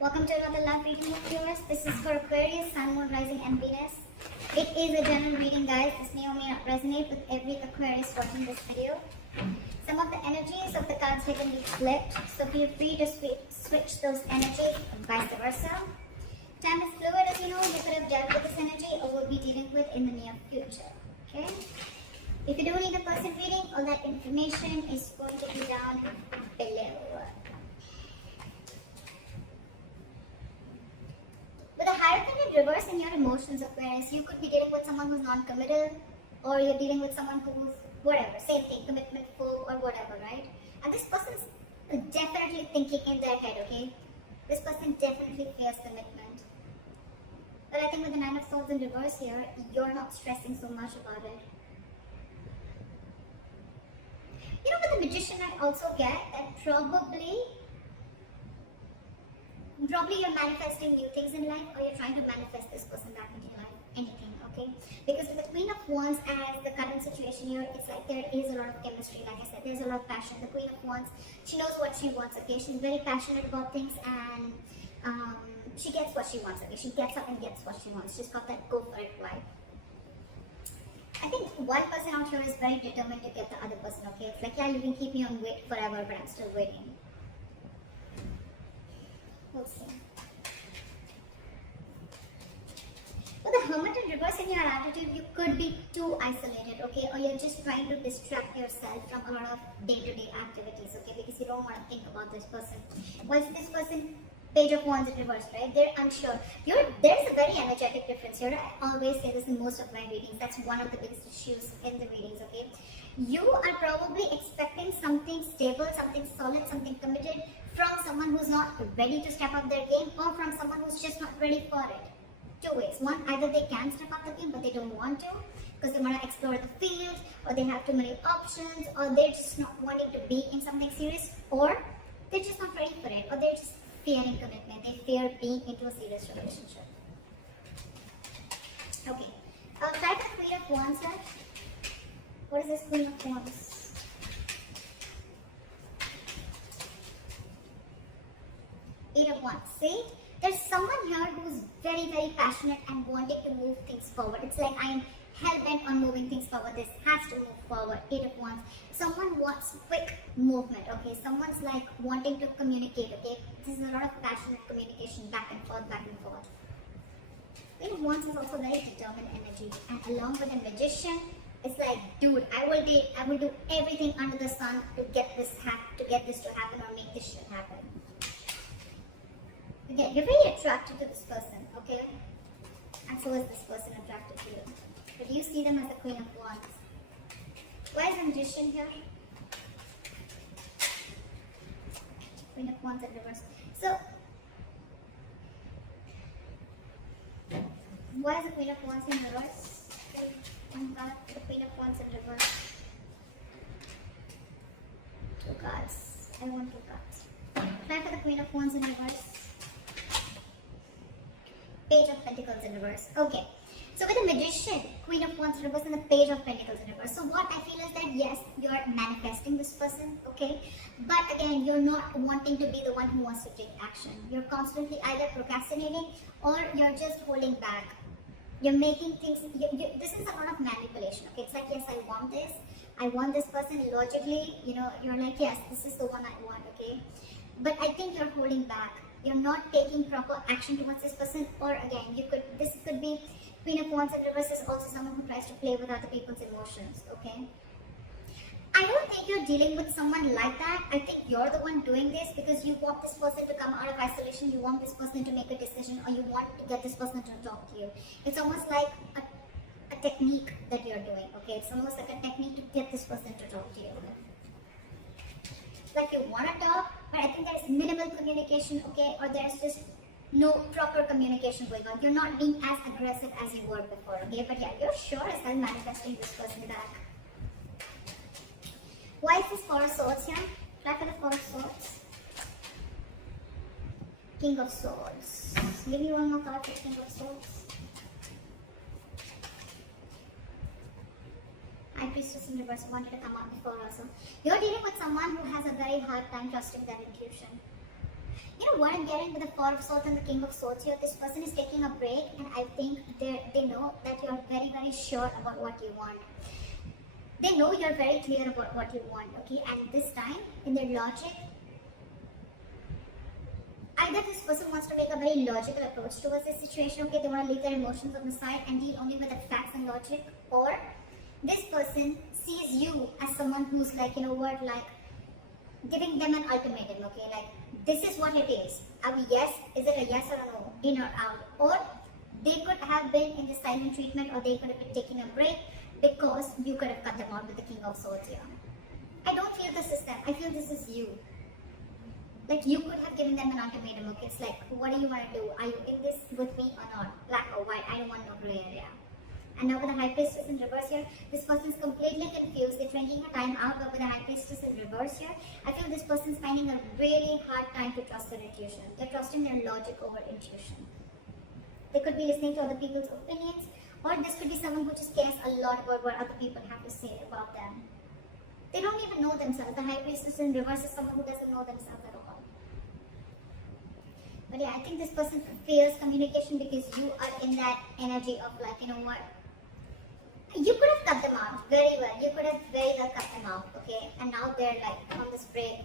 Welcome to another live reading with viewers. This is for Aquarius, Sun, Moon, Rising and Venus. It is a general reading, guys. This may or may not resonate with every Aquarius watching this video. Some of the energies of the cards can be flipped, so feel free to switch those energies and vice versa. Time is fluid, as you know. You could have dealt with this energy or will be dealing with in the near future. Okay? If you do need a person reading, all that information is going to be down below. With a Hierophant in reverse in your emotions, Aquarius, you could be dealing with someone who's non-committal, or you're dealing with someone who's whatever, same thing, commitment full or whatever, right? And this person's definitely thinking in their head, okay? This person definitely fears commitment. But I think with the Nine of Swords in reverse here, you're not stressing so much about it. You know, with the Magician, I also get that probably you're manifesting new things in life, or you're trying to manifest this person back into your life. Anything, okay? Because with the Queen of Wands as the current situation here, it's like there is a lot of chemistry. Like I said, there's a lot of passion. The Queen of Wands, she knows what she wants, okay? She's very passionate about things, and she gets what she wants, okay? She gets up and gets what she wants. She's got that go for it vibe. I think one person out here is very determined to get the other person, okay? It's like, yeah, you can keep me on wait forever, but I'm still waiting. We'll see. With the Hermit in reverse in your attitude, you could be too isolated, okay? Or you're just trying to distract yourself from a lot of day-to-day activities, okay? Because you don't want to think about this person. Once this person, Page of Wands in reverse, right? They're unsure. There's a very energetic difference here. I always say this in most of my readings. That's one of the biggest issues in the readings, okay? You are probably expecting something stable, something solid, something committed from someone who's not ready to step up their game, or from someone who's just not ready for it. Two ways. One, either they can step up the game, but they don't want to because they want to explore the field, or they have too many options, or they're just not wanting to be in something serious, or they're just not ready for it, or they're just fearing commitment. They fear being into a serious relationship. Okay. Type of Queen of Wands here. What is this Queen of Wands? Eight of Wands. See? There's someone here who's very, very passionate and wanting to move things forward. It's like, I am hell-bent on moving things forward. This has to move forward. Eight of Wands. Someone wants quick movement, okay? Someone's like wanting to communicate, okay? This is a lot of passionate communication, back and forth, back and forth. Eight of Wands is also very determined energy. And along with the Magician, it's like, dude, I will do everything under the sun to get this to happen, or make this shit happen. Again, you're very attracted to this person, okay? And so is this person attracted to you. But you see them as the Queen of Wands. Why is the Magician here? Queen of Wands in reverse. So, why is the Queen of Wands in reverse? Okay, one card, the Queen of Wands in reverse. Two cards. I want two cards. Try for the Queen of Wands in reverse. Page of Pentacles in reverse. Okay. So with the Magician, Queen of Wands in reverse, and the Page of Pentacles in reverse. So what I feel is that yes, you're manifesting this person, okay? But again, you're not wanting to be the one who wants to take action. You're constantly either procrastinating, or you're just holding back. You're making things, this is a lot of manipulation, okay? It's like, yes, I want this person. Logically, you know, you're like, yes, this is the one I want, okay? But I think you're holding back. You're not taking proper action towards this person, or again, this could be Queen of Wands in reverse is also someone who tries to play with other people's emotions, okay? I don't think you're dealing with someone like that. I think you're the one doing this because you want this person to come out of isolation, you want this person to make a decision, or you want to get this person to talk to you. It's almost like a technique that you're doing, okay? It's almost like a technique to get this person to talk to you. Like you want to talk, but I think there's minimal communication, okay? Or there's just no proper communication going on. You're not being as aggressive as you were before, okay? But yeah, you're sure as hell manifesting this person back. Why is this Four of Swords here? Try for the Four of Swords. King of Swords. Give me one more card for King of Swords. High Priestess in reverse wanted to come out before also. You're dealing with someone who has a very hard time trusting their intuition. You know what I'm getting with the Four of Swords and the King of Swords here? This person is taking a break, and I think they know that you're very, very sure about what you want. They know you're very clear about what you want, okay? And this time, in their logic, either this person wants to make a very logical approach towards this situation, okay? They want to leave their emotions on the side and deal only with the facts and logic, or this person sees you as someone who's like, you know what, like giving them an ultimatum, okay? Like, this is what it is. Yes, is it a yes or a no, in or out? Or they could have been in the silent treatment, or they could have been taking a break because you could have cut them out with the King of Swords here. I don't feel this is them. I feel this is you. Like, you could have given them an ultimatum, okay? It's like, what do you want to do? Are you in this with me or not? Black or white? I don't want no gray area. And now with the High Priestess in reverse here, this person's completely confused. They're drinking her time out, but with the High Priestess in reverse here, I feel this person's finding a really hard time to trust their intuition. They're trusting their logic over intuition. They could be listening to other people's opinions, or this could be someone who just cares a lot about what other people have to say about them. They don't even know themselves. The High Priestess in reverse is someone who doesn't know themselves at all. But yeah, I think this person fears communication because you are in that energy of like, you know what? You could have cut them out very well. You could have very well cut them out, okay? And now they're like on this break.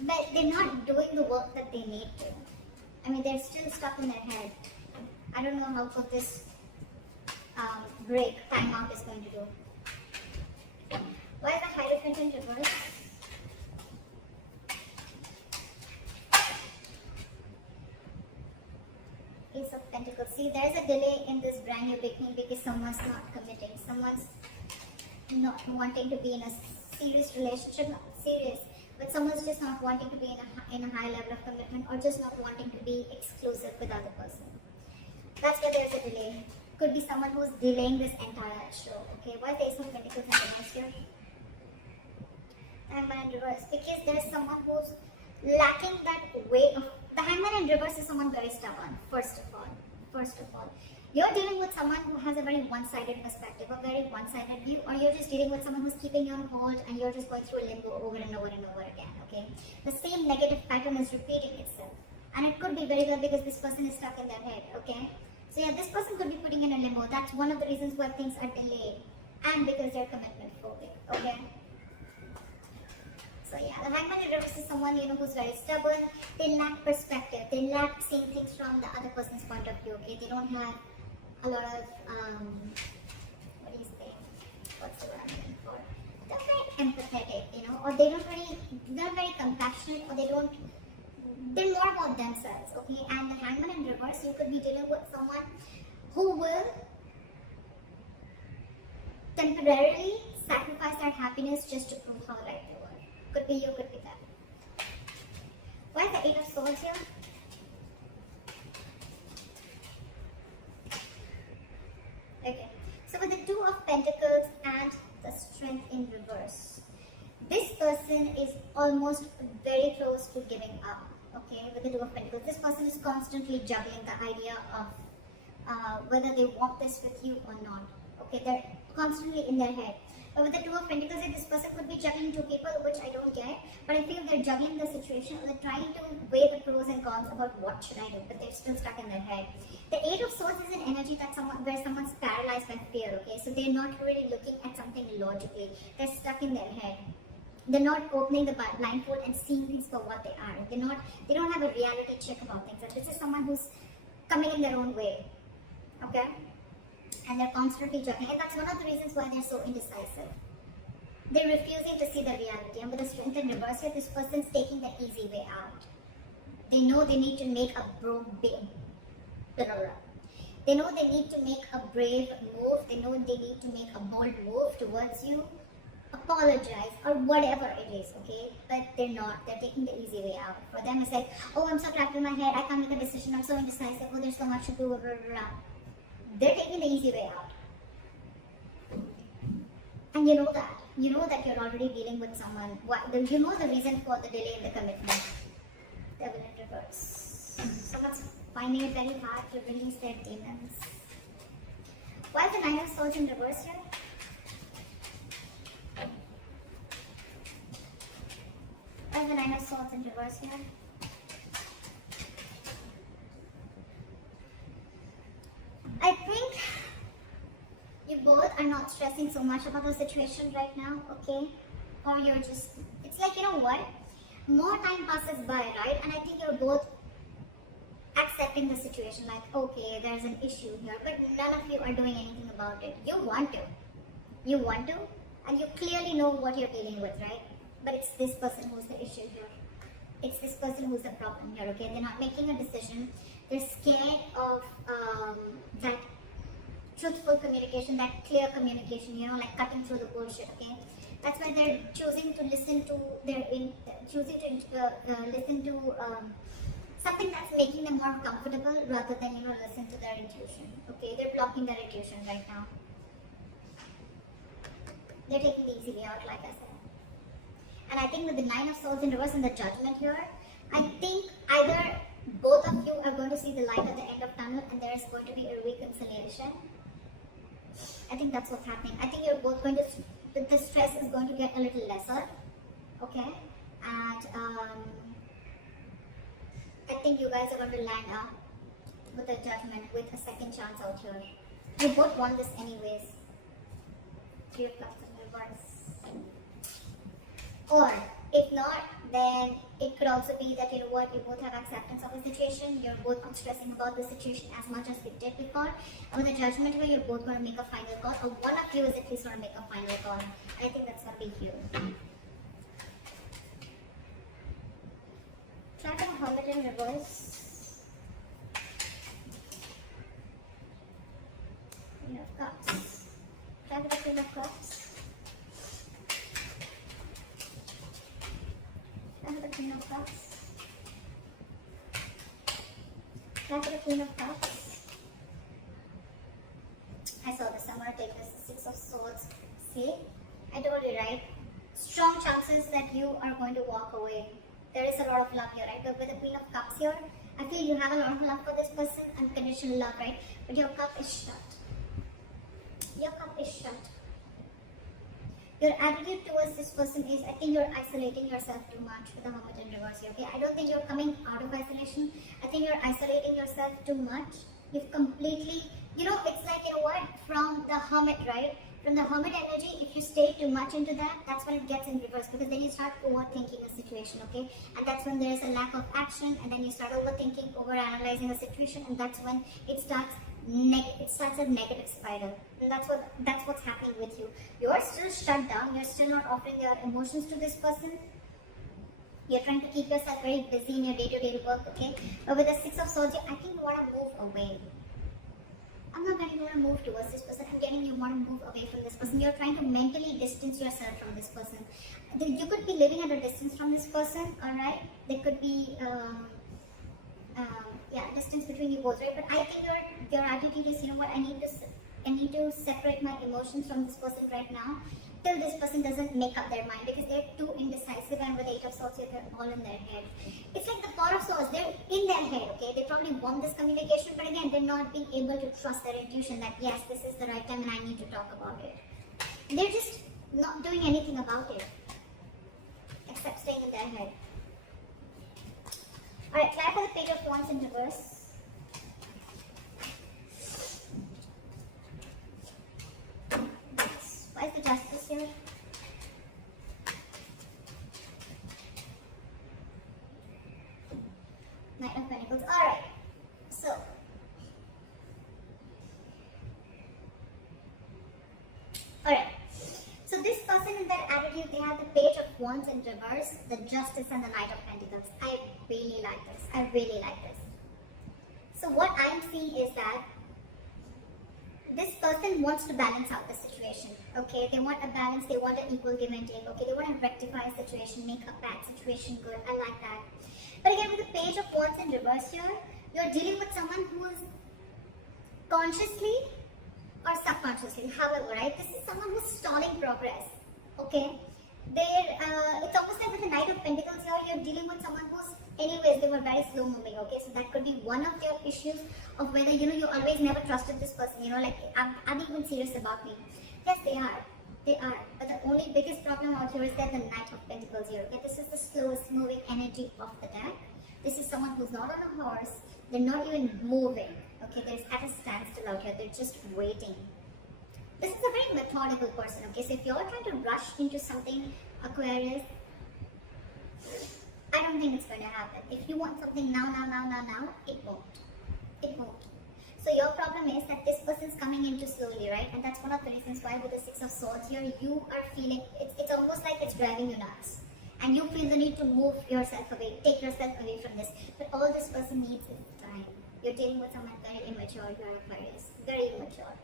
But they're not doing the work that they need to. I mean, they're still stuck in their head. I don't know how good this break, time out is going to do. Why is the Hierophant in reverse? Ace of Pentacles. See, there's a delay in this brand new beginning because someone's not committing. Someone's not wanting to be in a serious relationship, not serious, but someone's just not wanting to be in a high level of commitment, or just not wanting to be exclusive with other person. That's why there's a delay. Could be someone who's delaying this entire show. Okay, why is the Ace of Pentacles in reverse here? Hangman in reverse, because there's someone who's lacking that way of. The Hangman in reverse is someone very stubborn. First of all, you're dealing with someone who has a very one-sided perspective, a very one-sided view, or you're just dealing with someone who's keeping you on hold and you're just going through a limbo over and over and over again. Okay, the same negative pattern is repeating itself, and it could be very well because this person is stuck in their head. Okay, so yeah, this person could be putting in a limbo. That's one of the reasons why things are delayed, and because they're commitment phobic. Okay. So yeah, the Hangman in reverse is someone, you know, who's very stubborn. They lack perspective. They lack seeing things from the other person's point of view. Okay, they don't have a lot of what do you say? What's the word I'm looking for? They're very empathetic, you know, or they're not very compassionate, or they're more about themselves. Okay, and the Hangman in reverse, you could be dealing with someone who will temporarily sacrifice their happiness just to prove how right they were. Could be you, could be them. Why is the Eight of Swords here? Okay, so with the Two of Pentacles and the Strength in reverse, this person is almost very close to giving up. Okay, with the Two of Pentacles, this person is constantly juggling the idea of whether they want this with you or not. Okay, they're constantly in their head. But with the Two of Pentacles, this person could be juggling two people, which I don't get. But I feel they're juggling the situation. They're trying to weigh the pros and cons about what should I do, but they're still stuck in their head. The Eight of Swords is an energy that where someone's paralyzed by fear. Okay, so they're not really looking at something logically. They're stuck in their head. They're not opening the blindfold and seeing things for what they are. They don't have a reality check about things. And this is someone who's coming in their own way. Okay. And they're constantly juggling, and that's one of the reasons why they're so indecisive. They're refusing to see the reality, and with the Strength in reverse here, this person's taking the easy way out. They know they need to make a They know they need to make a brave move. They know they need to make a bold move towards you, apologize, or whatever it is, okay? But they're not. They're taking the easy way out. For them, it's like, oh, I'm so trapped in my head. I can't make a decision. I'm so indecisive. Oh, there's so much to do. Blah, blah, blah. They're taking the easy way out. And you know that. You know that you're already dealing with someone. You know the reason for the delay in the commitment. Devil in reverse. Someone's finding it very hard to release their demons. Why is the Nine of Swords in reverse here? Why is the Nine of Swords in reverse here? are not stressing so much about the situation right now, okay? Or you're just, it's like, you know what? More time passes by, right? And I think you're both accepting the situation, like, okay, there's an issue here, but none of you are doing anything about it. You want to, and you clearly know what you're dealing with, right? But it's this person who's the issue here. It's this person who's the problem here, okay? They're not making a decision. They're scared of that truthful communication, that clear communication, you know, like cutting through the bullshit, okay? That's why they're choosing to listen to listen to something that's making them more comfortable rather than, you know, listen to their intuition, okay? They're blocking their intuition right now. They're taking the easy way out, like I said. And I think with the Nine of Swords in reverse and the Judgment here, I think either both of you are going to see the light at the end of tunnel and there is going to be a reconciliation. I think that's what's happening. I think you're both going to, the stress is going to get a little lesser, okay? And I think you guys are going to land up with a Judgment, with a second chance out here. You both want this anyways. Three of Cups in reverse. Or if not, then it could also be that, you know what, you both have acceptance of the situation. You're both not stressing about the situation as much as they did before. And with the Judgment where you're both going to make a final call, or one of you is at least going to make a final call. I think that's going to be huge. Try to hold it in reverse. Queen of Cups. Try to the Queen of Cups. Try to the Queen of Cups. Try to the Queen of Cups. I saw this. I'm going to take this. Six of Swords. See? I told you, right? Strong chances that you are going to walk away. There is a lot of love here, right? But with the Queen of Cups here, I feel you have a lot of love for this person, unconditional love, right? But your cup is shut. Your cup is shut. Your attitude towards this person is, I think you're isolating yourself too much with the Hermit in reverse here, okay? I don't think you're coming out of isolation. I think you're isolating yourself too much. You've completely, you know, it's like, you know what, from the Hermit, right? From the Hermit energy, if you stay too much into that, that's when it gets in reverse, because then you start overthinking a situation, okay? And that's when there's a lack of action, and then you start overthinking, overanalyzing a situation, and that's when it starts a negative spiral. And that's what's happening with you. You're still shut down. You're still not offering your emotions to this person. You're trying to keep yourself very busy in your day-to-day work, okay? But with the Six of Swords, I think you want to move away. I'm not getting you want to move towards this person. I'm getting you want to move away from this person. You're trying to mentally distance yourself from this person. You could be living at a distance from this person, alright? There could be distance between you both, right? But I think your attitude is, you know what, I need to separate my emotions from this person right now till this person doesn't make up their mind, because they're too indecisive, and with the Eight of Swords here, they're all in their head. It's like the Four of Swords, they're in their head, okay? They probably want this communication, but again, they're not being able to trust their intuition that yes, this is the right time and I need to talk about it. They're just not doing anything about it, except staying in their head. Alright, try for the Page of Wands in reverse. Why is the Justice here? Knight of Pentacles. Alright, so this person in their attitude, they have the Page of Wands in reverse, the Justice, and the Knight of Pentacles. I really like this. I really like this. So what I'm seeing is that this person wants to balance out the situation, okay? They want a balance, they want an equal give and take, okay? They want to rectify a situation, make a bad situation good. I like that. But again, with the Page of Wands in reverse here, you're dealing with someone who is consciously or subconsciously, however, right? This is someone who's stalling progress, okay? It's almost like with the Knight of Pentacles here, you're dealing with someone who's, anyways, they were very slow moving, okay? So that could be one of your issues of whether, you know, you always never trusted this person, you know, like, are they even serious about me? Yes, they are. They are. But the only biggest problem out here is that the Knight of Pentacles here, okay? This is the slowest moving energy of the deck. This is someone who's not on a horse. They're not even moving, okay? They're at a standstill out here. They're just waiting. This is a very methodical person, okay? So if you're trying to rush into something, Aquarius, I don't think it's going to happen. If you want something now, it won't. It won't. So your problem is that this person's coming in too slowly, right? And that's one of the reasons why with the Six of Swords here, you are feeling, it's almost like it's driving you nuts. And you feel the need to move yourself away, take yourself away from this. But all this person needs is time. You're dealing with someone very immature, you're Aquarius. Very immature.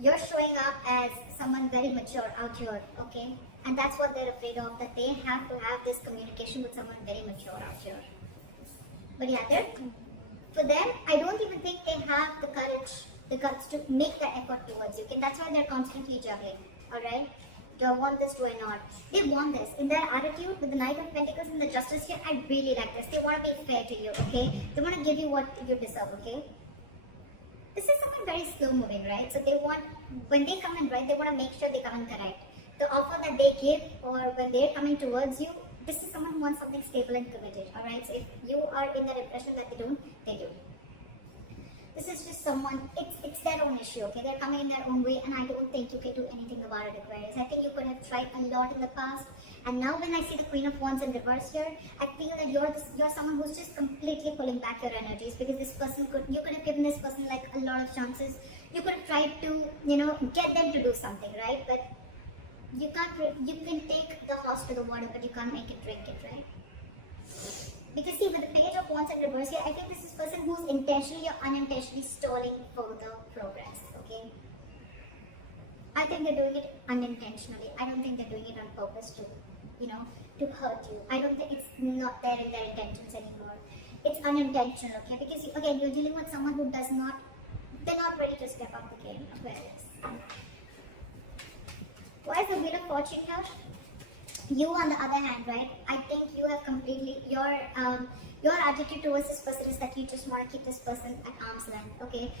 You're showing up as someone very mature out here, okay? And that's what they're afraid of, that they have to have this communication with someone very mature out here. But yeah, for them, I don't even think they have the courage, the guts to make that effort towards you. Okay? That's why they're constantly juggling, alright? Do I want this, do I not? They want this. In their attitude, with the Knight of Pentacles and the Justice here, I really like this. They want to be fair to you, okay? They want to give you what you deserve, okay? This is someone very slow moving, right? So they want, when they come in, right, they want to make sure they come in correct. The offer that they give, or when they're coming towards you, this is someone who wants something stable and committed, alright? So if you are in that impression that they don't, they do. This is just someone, it's their own issue, okay? They're coming in their own way, and I don't think you can do anything about it, Aquarius. I think you could have tried a lot in the past, and now when I see the Queen of Wands in reverse here, I feel that you're someone who's just completely pulling back your energies, because this person you could have given this person like a lot of chances. You could have tried to, get them to do something, right? But you can take the horse to the water, but you can't make it drink it, right? Because see, with the Page of Wands in reverse here, I think this is a person who's intentionally or unintentionally stalling further progress, okay? I think they're doing it unintentionally. I don't think they're doing it on purpose to hurt you. I don't think it's not there in their intentions anymore. It's unintentional, okay? Because again, you're dealing with someone who they're not ready to step up the game, Aquarius. Why is the Wheel of Fortune here? You, on the other hand, right, I think you have completely, your attitude towards this person is that you just want to keep this person at arm's length, okay?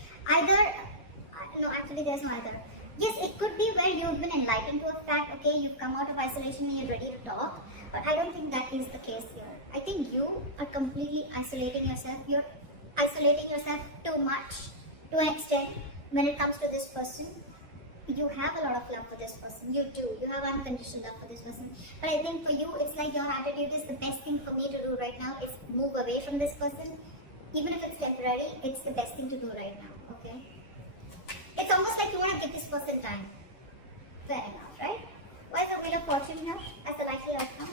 No, actually there's no either. Yes, it could be where you've been enlightened to a fact, okay, you've come out of isolation and you're ready to talk, but I don't think that is the case here. I think you are completely isolating yourself. You're isolating yourself too much, to an extent, when it comes to this person. You have a lot of love for this person. You do. You have unconditional love for this person. But I think for you, it's like your attitude is the best thing for me to do right now is move away from this person. Even if it's temporary, it's the best thing to do right now. Okay? It's almost like you want to give this person time. Fair enough, right? Why is the Wheel of Fortune here as the likely outcome?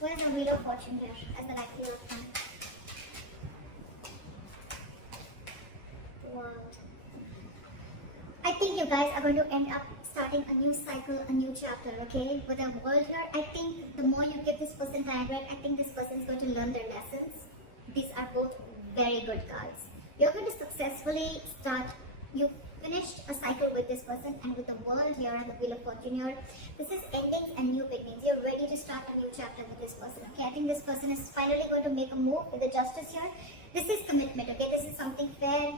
Why is the Wheel of Fortune here as the likely outcome? Wow. I think you guys are going to end up starting a new cycle, a new chapter, okay? With the world here, I think the more you give this person time, right, I think this person is going to learn their lessons. These are both very good cards. You're going to successfully start, you finished a cycle with this person, and with the world here and the Wheel of Fortune here, this is endings and new beginnings. You're ready to start a new chapter with this person, okay? I think this person is finally going to make a move with the Justice here. This is commitment, okay? This is something fair,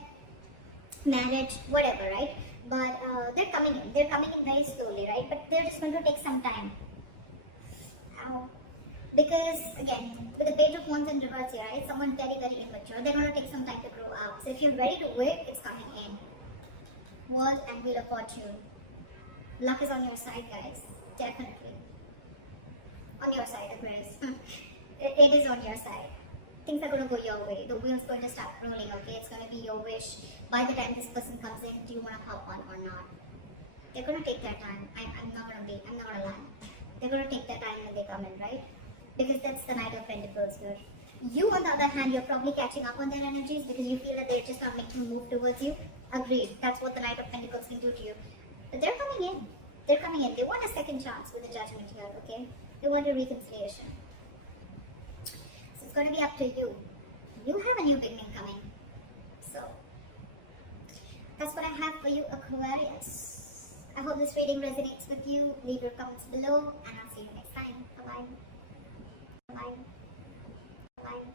marriage, whatever, right? But they're coming in very slowly, right? But they're just going to take some time. Because again, with the Page of Wands in reverse here, right? Someone very, very immature. They're going to take some time to grow up. So if you're ready to wait, it's coming in. World and Wheel of Fortune. Luck is on your side, guys. Definitely. On your side, Aquarius. It is on your side. Things are going to go your way. The wheel's going to start rolling, okay? It's going to be your wish. By the time this person comes in, do you want to hop on or not? They're going to take their time. I'm not going to lie. They're going to take their time when they come in, right? Because that's the Knight of Pentacles here. You, on the other hand, you're probably catching up on their energies because you feel that they're just not making a move towards you. Agreed. That's what the Knight of Pentacles can do to you. But they're coming in. They're coming in. They want a second chance with the Judgment here, okay? They want a reconciliation. It's going to be up to you. You have a new beginning coming. So, that's what I have for you, Aquarius. I hope this reading resonates with you. Leave your comments below, and I'll see you next time. Bye-bye. Bye-bye. Bye.